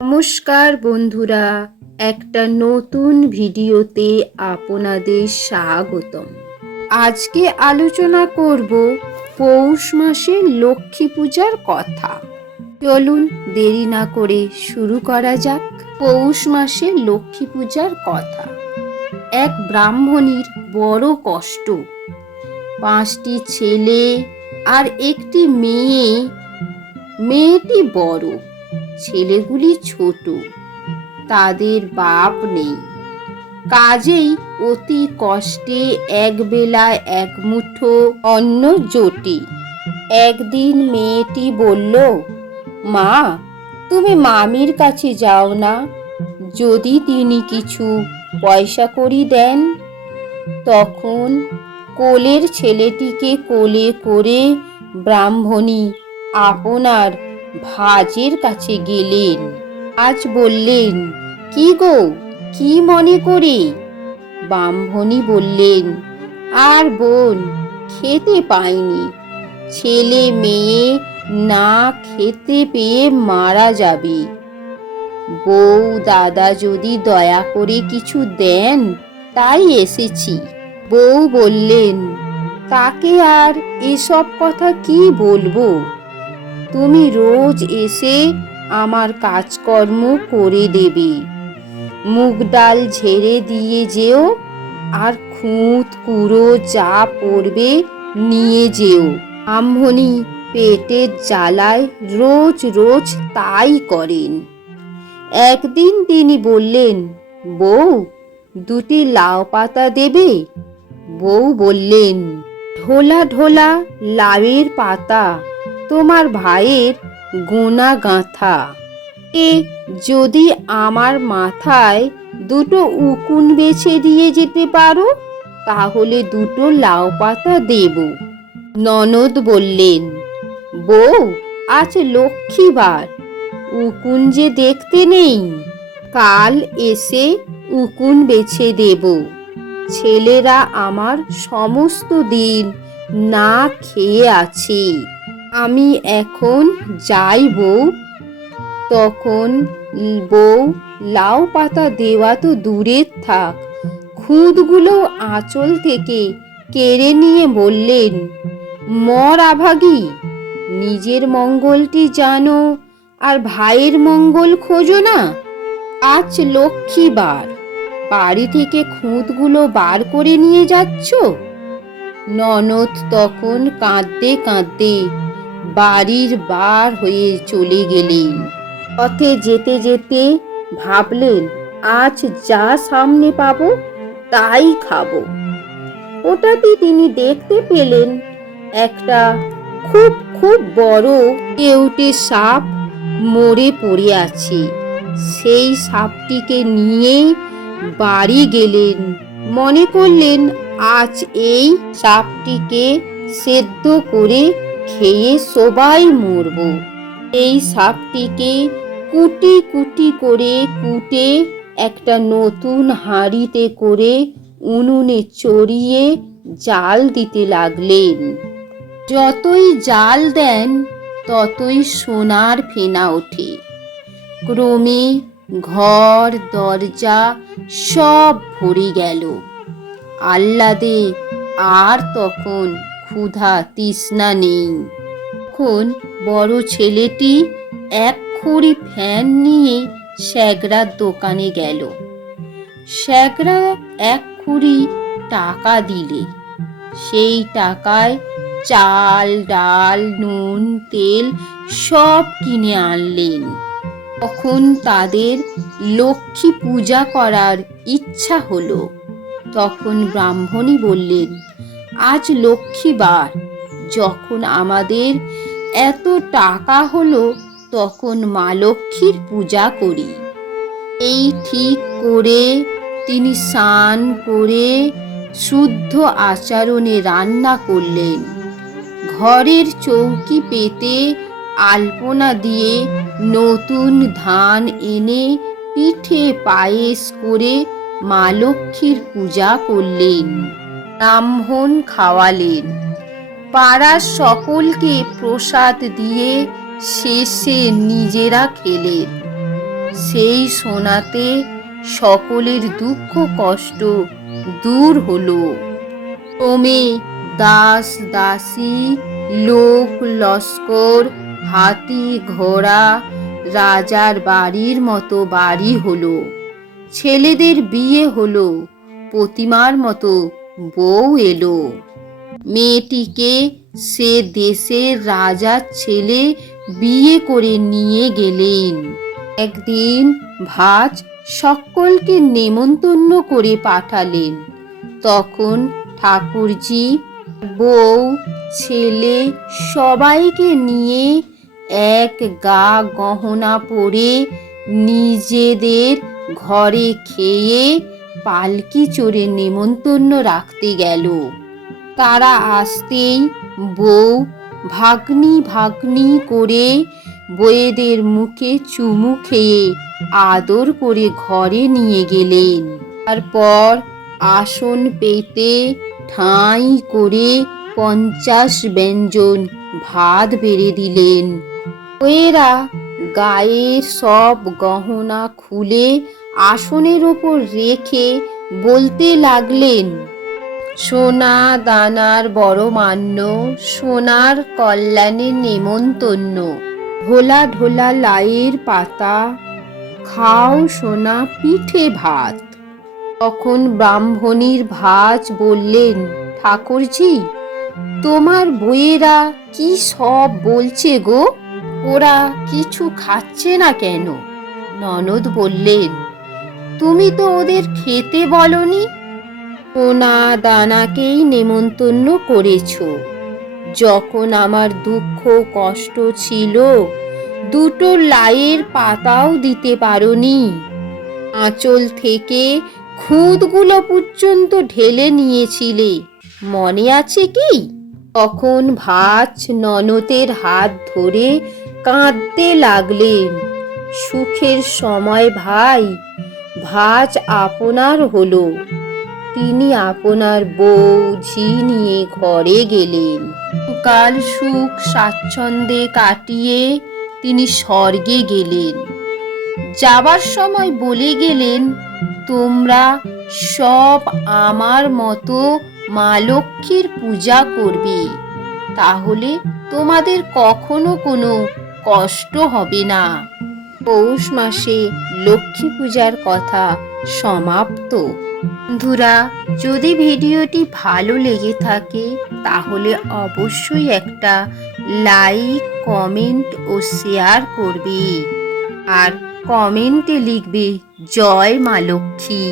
নমস্কার বন্ধুরা, একটা নতুন ভিডিওতে আপনাদের স্বাগতম। আজকে আলোচনা করব পৌষ মাসের লক্ষ্মী পূজার কথা। চলুন দেরি না করে শুরু করা যাক। পৌষ মাসের লক্ষ্মী পূজার কথা। এক ব্রাহ্মণীর বড় কষ্ট। 5টি ছেলে আর একটি মেয়ে। মেয়েটি বড়, ছেলেগুলি ছোট। তাদের বাপ নেই, কাজেই অতি কষ্টে একবেলা এক মুঠো অন্ন জোটে। একদিন মেয়েটি বলল, মা, তুমি মামির কাছে যাও না, যদি তিনি কিছু পয়সা কড়ি দেন। তখন কোলের ছেলেটিকে কোলে করে ব্রাহ্মণী আপনার ভাজের কাছে গেলেন। আজ বললেন, কি গো, কি মনে করে? ব্রাহ্মণী বললেন, আর বোন, খেতে পাইনি। ছেলে মেয়ে না খেতে পেয়ে মারা যাবে। বউ দাদা যদি দয়া করে কিছু দেন, তাই এসেছি। বউ বললেন, তাকে আর এসব কথা কি বলবো? তুমি রোজ এসে আমার কাজকর্ম করে দেবে, মুগ ডাল ঝেড়ে দিয়ে যেও, আর খুঁত কুড়ো যা পড়বে নিয়ে যেও। ব্রাহ্মণী পেটের জ্বালায় রোজ রোজ তাই করেন। একদিন তিনি বললেন, বউ, 2টি লাউ পাতা দেবে? বউ বললেন, ঢোলা ঢোলা লাউয়ের পাতা তোমার ভাইয়ের গোনা গাঁথা। যদি আমার মাথায় 2টো উকুন বেছে দিয়ে যেতে পারো, তাহলে 2টো লাউ পাতা দেব। ননদ বললেন, বউ, আজ লক্ষ্মীবার, উকুন যে দেখতে নেই, কাল এসে উকুন বেছে দেব। ছেলেরা আমার সমস্ত দিন না খেয়ে আছে, আমি এখন যাই বউ। তখন বউ লাউ পাতা দেওয়া তো দূরের থাক, খুঁতগুলো আঁচল থেকে কেড়ে নিয়ে বললেন, মর আভাগী, নিজের মঙ্গলটি জানো আর ভাইয়ের মঙ্গল খোঁজো না। আজ লক্ষ্মীবার, বাড়ি থেকে খুঁতগুলো বার করে নিয়ে যাচ্ছ? ননদ তখন কাঁদতে কাঁদতে বাড়ির বার হয়ে চলে গেলেন। পথে যেতে যেতে ভাবলেন, আজ যা সামনে পাবো তাই খাবো। হঠাৎই তিনি দেখতে পেলেন একটা খুব খুব বড় কেউটে সাপ মরে পড়ে আছে। সেই সাপটিকে নিয়ে বাড়ি গেলেন। মনে করলেন, আজ এই সাপটিকে সেদ্ধ করে খেয়ে সবাই মরব। এই সাপটিকে কুটি কুটি করে কুটে একটা নতুন হাঁড়িতে করে উনুনে চড়িয়ে জাল দিতে লাগলেন। যতই জাল দেন, ততই সোনার ফেনা ওঠে। ক্রমে ঘর দরজা সব ভরে গেল। আহ্লাদে আর তখন ক্ষুধা তৃষ্ণা নেই। তখন বড় ছেলেটি এক খড়ি ফ্যান নিয়ে স্যাগরার দোকানে গেল। স্যাগরা 1 খড়ি টাকা দিলে সেই টাকায় চাল ডাল নুন তেল সব কিনে আনলেন। তখন তাদের লক্ষ্মী পূজা করার ইচ্ছা হলো। তখন ব্রাহ্মণী বললেন, আজ লক্ষ্মীবার, যখন আমাদের এত টাকা হলো, তখন মা লক্ষ্মীর পূজা করি। এই ঠিক করে তিনি স্নান করে শুদ্ধ আচরণে রান্না করলেন। ঘরের চৌকি পেতে আলপনা দিয়ে নতুন ধান এনে পিঠে পায়েস করে মা লক্ষ্মীর পূজা করলেন। ব্রাহ্মণ খাওয়ালেন, পাড়ার সকলকে প্রসাদ দিয়ে শেষে নিজেরা খেলেন। সেই শোনাতে সকলের দুঃখ কষ্ট দূর হলো। ক্রমে দাস দাসী, লোক লস্কর, হাতি ঘোড়া, রাজার বাড়ির মতো বাড়ি হলো। ছেলেদের বিয়ে হলো, প্রতিমার মতো বউ এলো। মেয়েটিকে সে দেশের রাজার ছেলে বিয়ে করে নিয়ে গেলেন। একদিন ভাজ সকলকে নেমন্তন্ন করে পাঠালেন। তখন ঠাকুরজি, বউ, ছেলে সবাইকে নিয়ে এক গা গহনা পরে নিজেদের ঘরে খেয়ে পালকি চড়ে নেমন্তন্ন রাখতে গেল। তারা আসতেই বউ ভাগ্নি ভাগ্নি করে বউয়েদের মুখে চুমু খেয়ে আদর করে ঘরে নিয়ে গেলেন। তারপর আসন পেতে ঠাঁই করে 50 ব্যঞ্জন ভাত বেড়ে দিলেন। বউয়েরা গায়ের সব গহনা খুলে আসনের ওপর রেখে বলতে লাগলেন, সোনা দানার বড় মান্য, সোনার কল্যাণে নেমন্তন্ন, ঢোলা ঢোলা লাইয়ের পাতা, খাও সোনা পিঠে ভাত। তখন ব্রাহ্মণীর ভাজ বললেন, ঠাকুরজি, তোমার বউয়েরা কি সব বলছে গো, ওরা কিছু খাচ্ছে না কেন? ননদ বললেন, তুমি তো ওদের খেতে বলনি, সোনা দানাকেই নেমন্তন্ন করেছ। যখন আমার দুঃখ কষ্ট ছিল, দুটো লাইয়ের পাতাও দিতে পারোনি। আঁচল থেকে খুঁতগুলো পর্যন্ত ঢেলে নিয়েছিলে, মনে আছে কি? তখন ভাজ ননদের হাত ধরে কাঁদতে লাগলেন। সুখের সময় ভাই ভাজ আপনার হলো। তিনি আপনার বউ ঝি নিয়ে ঘরে গেলেন। কাল সুখ স্বাচ্ছন্দ্যে কাটিয়ে তিনি স্বর্গে গেলেন। যাবার সময় বলে গেলেন, তোমরা সব আমার মতো মা লক্ষ্মীর পূজা করবে, তাহলে তোমাদের কখনো কোনো কষ্ট হবে না। পৌষ মাসে লক্ষ্মী পূজার কথা সমাপ্ত। বন্ধুরা, যদি ভিডিওটি ভালো লেগে থাকে তাহলে অবশ্যই একটা লাইক, কমেন্ট ও শেয়ার করবে। আর কমেন্টে লিখবে জয় মা লক্ষ্মী।